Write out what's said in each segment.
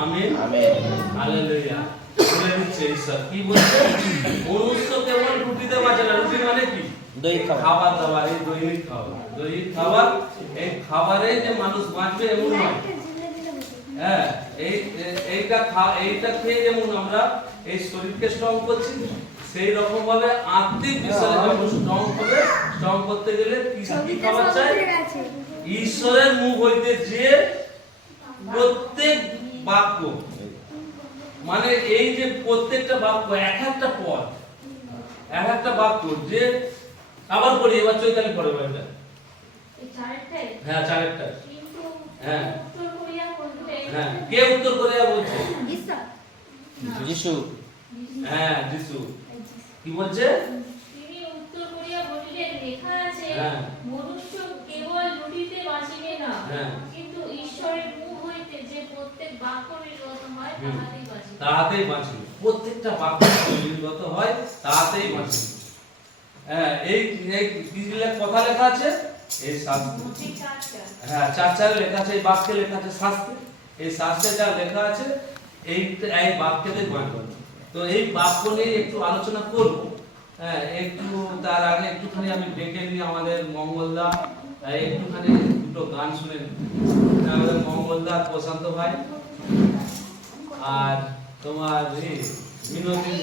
Amen hallelujah. বলে দিচ্ছে ঈশ্বর কি বলছে, মনুষ্য কেবল রুটিতে বাঁচে না। রুটি মানে কি? খাবার দাবার, এই দৈনিক খাবার, দৈনিক খাবার। এই খাবারে যে মানুষ বাঁচবে এমন নয়। হ্যাঁ, এইটা খেয়ে যেমন আমরা এই শরীরকে স্ট্রং করছি, সেই রকম ভাবে আত্মিক বিষয়ে যখন স্ট্রং করতে গেলে কি খাবার চাই? ঈশ্বরের মুখ হইতে যে প্রত্যেক বাক্য, মানে এই যে প্রত্যেকটা বাক্য, এক একটা পদ, এক একটা বাক্য যে আবার পড়ি, এবার চৈতালি পড়ে এটা। হ্যাঁ, চারেরটা। হ্যাঁ হ্যাঁ, কে উত্তর করিয়া বলছে? যিশু। হ্যাঁ, যিশু কি বলছে? তিনি উত্তর করিয়া বলিলেন, লেখা আছে, হ্যাঁ, মনুষ্য কেবল রুটিতে বাঁচিবে না, হ্যাঁ, কিন্তু ঈশ্বরের মুখ হইতে যে প্রত্যেক বাক্য নির্গত হয় তাহাতেই বাঁচিবে। তাহাতেই বাঁচিবে। প্রত্যেকটা বাক্য নির্গত হয় তাহাতেই বাঁচিবে। হ্যাঁ, এই কথা লেখা আছে এই শাস্ত্রে। হ্যাঁ, চার লেখা আছে, এই বাক্যে লেখা আছে শাস্ত্রে। এই শাস্ত্রে যা লেখা আছে এই বাক্যেতেই বাঁচবে। তো এই বাক্য নিয়ে একটু আলোচনা করব। হ্যাঁ, একটু তার আগে একটুখানি আমি ডেকে নিই আমাদের মঙ্গলদা, একটুখানি দুটো গান শুনে আমাদের মঙ্গলদা, প্রশান্ত ভাই আর তোমার বিনোদী।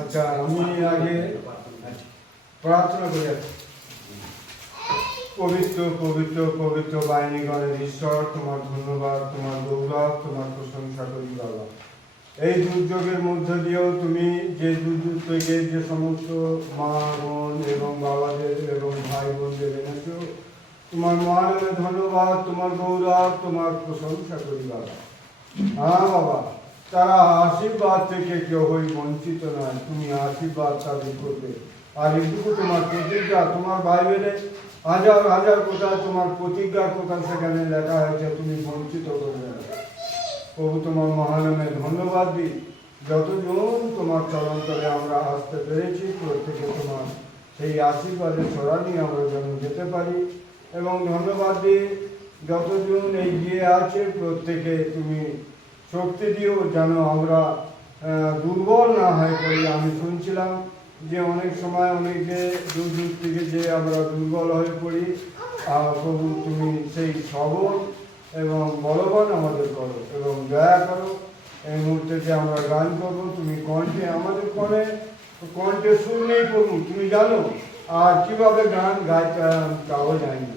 আচ্ছা, আমি আগে প্রার্থনা করি। পবিত্র পবিত্র পবিত্র বাহিনীগণের ঈশ্বর, তোমার ধন্যবাদ, তোমার গৌরব, তোমার প্রশংসা করি বাবা। এই দুর্যোগের মধ্য দিয়েও তুমি যে দুর্যোগ থেকে যে সমস্ত মা বোন এবং বাবাদের এবং ভাই বোনদের এনেছো, তোমার মহানামে ধন্যবাদ, তোমার গৌরব, তোমার প্রশংসা করি বাবা। হ্যাঁ বাবা, তারা আশীর্বাদ থেকে কেউই বঞ্চিত নয়, তুমি আশীর্বাদ তাদের করবে। আর এটুকু তোমার প্রতিজ্ঞা, তোমার বাইবেলে হাজার হাজার কোথায় তোমার প্রতিজ্ঞা কোথায় সেখানে লেখা হয়েছে, তুমি বঞ্চিত করবে না। প্রভু, তোমার মহানামে ধন্যবাদ দিই। যতজন তোমার চরণতলে আমরা আসতে পেরেছি, প্রত্যেকে তোমার সেই আশীর্বাদের ছড়া নিয়ে আমরা যেন যেতে পারি। এবং ধন্যবাদ দিই যতজন এগিয়ে আছে প্রত্যেকে তুমি শক্তি দিও, যেন আমরা দুর্বল না হয়ে পড়ি। আমি শুনছিলাম যে অনেক সময় অনেকে দূর দূর থেকে যে আমরা দুর্বল হয়ে পড়ি, প্রভু তুমি সেই সবল এবং বলবান আমাদের করো এবং দয়া করো। এই মুহূর্তে যে আমরা গান করবো, তুমি কণ্ঠে, আমাদের কণ্ঠে সুর নেই প্রভু, তুমি জানো, আর কিভাবে গান গাওয়া যায় না।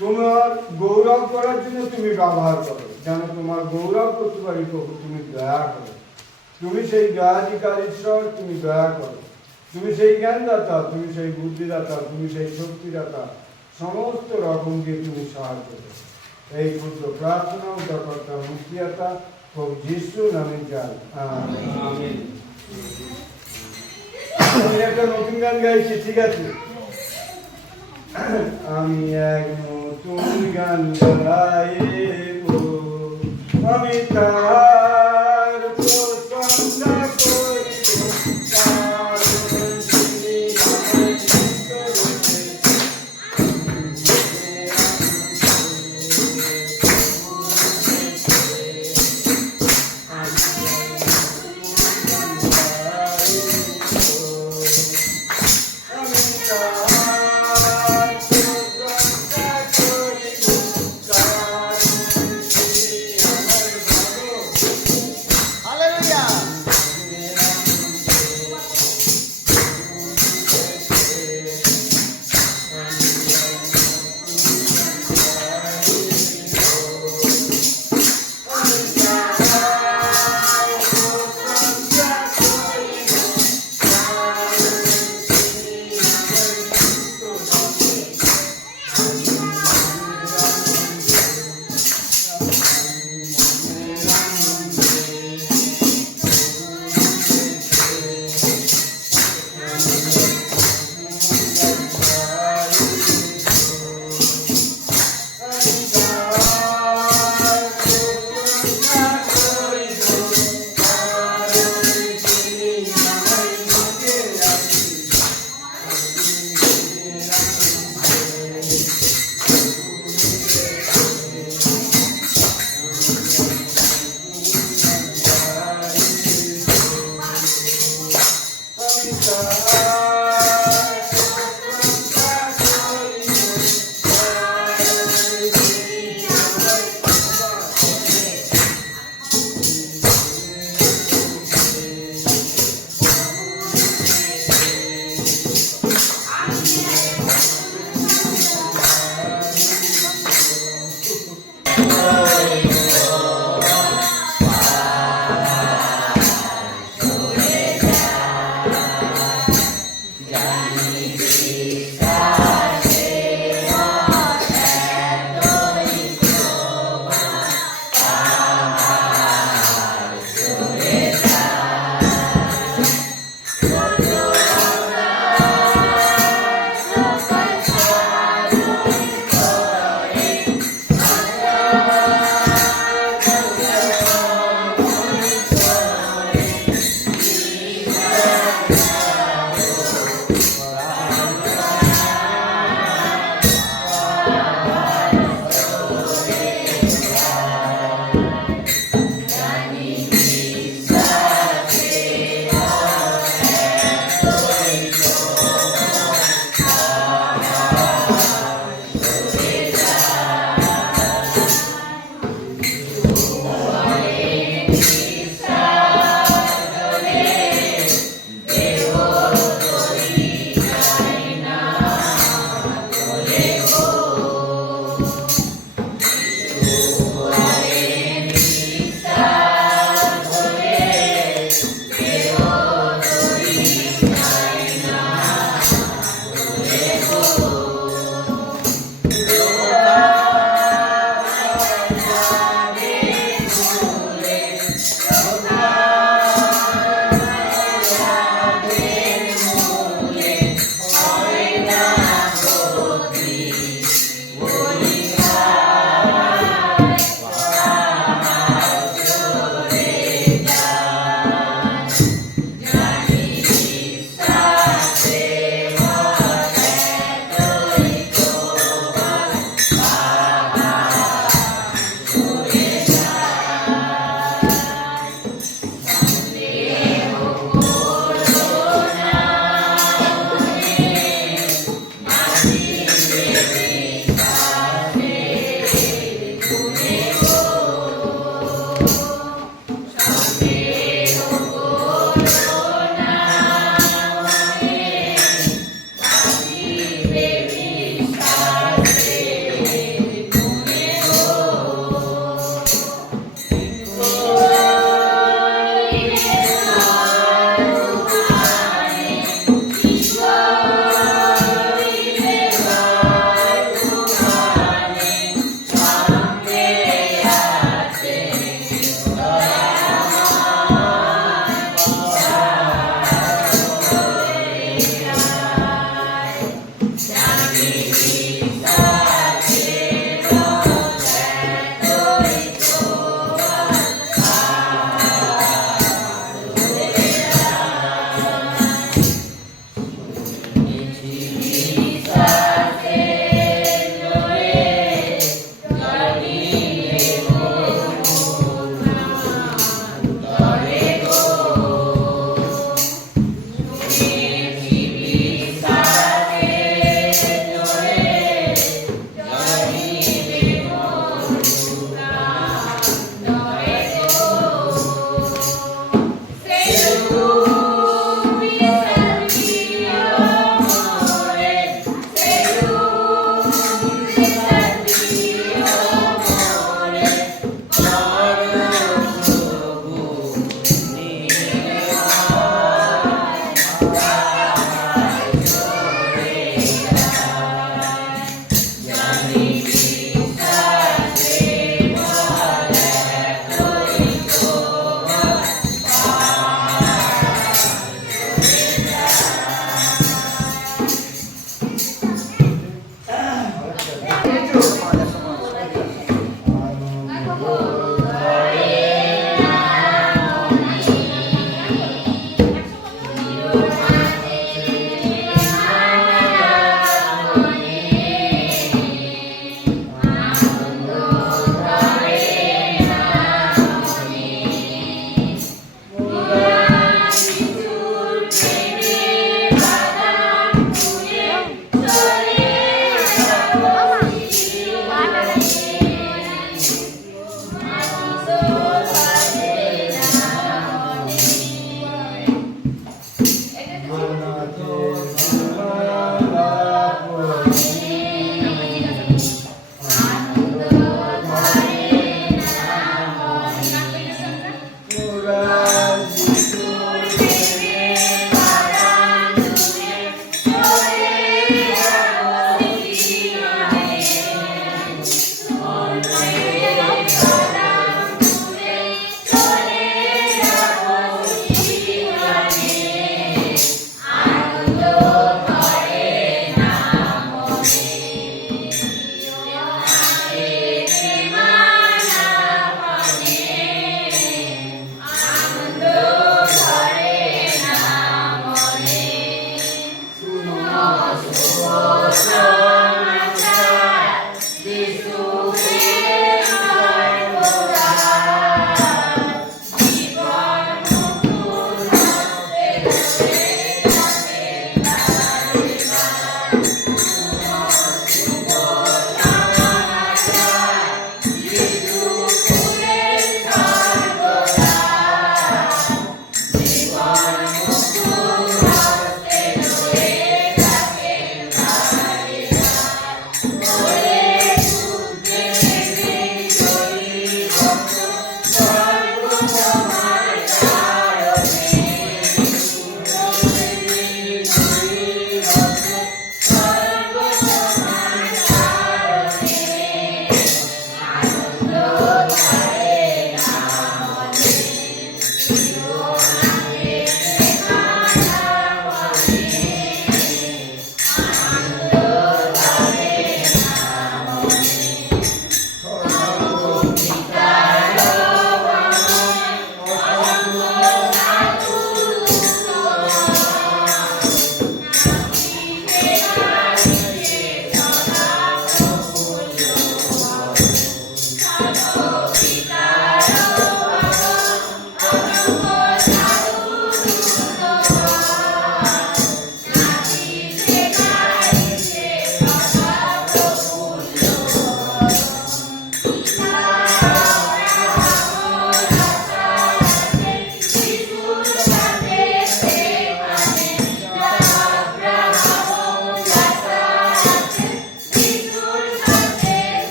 তোমার গৌরব করার জন্য তুমি ব্যবহার করো, যেন তোমার গৌরব করতে পারি প্রভু, তুমি দয়া করো। তুমি সেই দয়াধিকার ঈশ্বর, তুমি দয়া করো। তুমি সেই জ্ঞানদাতা, তুমি সেই বুদ্ধিদাতা, তুমি সেই শক্তিদাতা, সমস্ত রকম দিয়ে তুমি সাহায্য করো। এই ক্ষুদ্র প্রার্থনা উদারকর্তা মুক্তিদাতা প্রভু যিশু নামে যাই, আমেন। আমি একটা নতুন গান গাইছি, ঠিক আছে? আমি এক নতুন গান গাইব, আমি তার প্রশংসা করিব, কারণ তিনি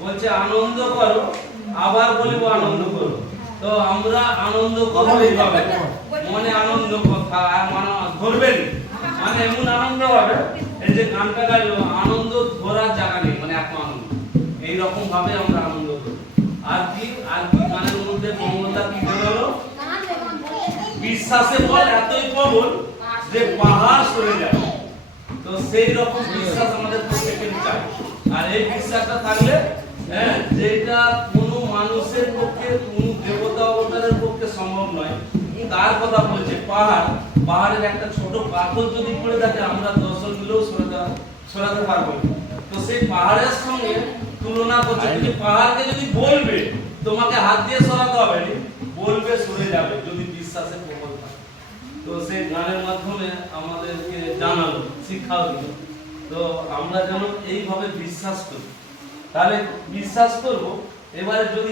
বলছে আনন্দ করো, আবার বলিব আনন্দ করো। তো আমরা আনন্দ করবো এইভাবে, মনে আনন্দ মানে ধরবেন, মানে এমন আনন্দ হবে, এই যে গানটা গাইলো আনন্দ ধরার জায়গা নেই, মানে এত আনন্দ, এইরকম ভাবে আমরা আনন্দ করি। আর কি গানের মধ্যে প্রবণতা কি হলো, বিশ্বাসের বল এতই প্রবল যে পাহাড় সরে যায়। তো সেই রকম বিশ্বাস আমাদের প্রত্যেকের চাই। আর এই বিশ্বাসটা থাকলে যেটা কোনো মানুষের পক্ষে, কোনো দেবতা অবতারের পক্ষে সম্ভব নয়। তার কথা বলছে পাহাড়ের একটা ছোট পাথর যদি পড়ে থাকে আমরা 10 জন মিলেও সরাতে পারবো। তো সেই পাহাড়ের সঙ্গে তুলনা করছে, তুমি পাহাড়কে যদি বলবে তোমাকে হাত দিয়ে সরাতে হবে না, বলবে সরে যাবে যদি বিশ্বাসের প্রবল থাকে। তো সেই গানের মাধ্যমে আমাদেরকে জানালো, শিক্ষাও দিল। তো আমরা যেন এইভাবে বিশ্বাস করি, তাহলে বিশ্বাস করবো। এবারে যদি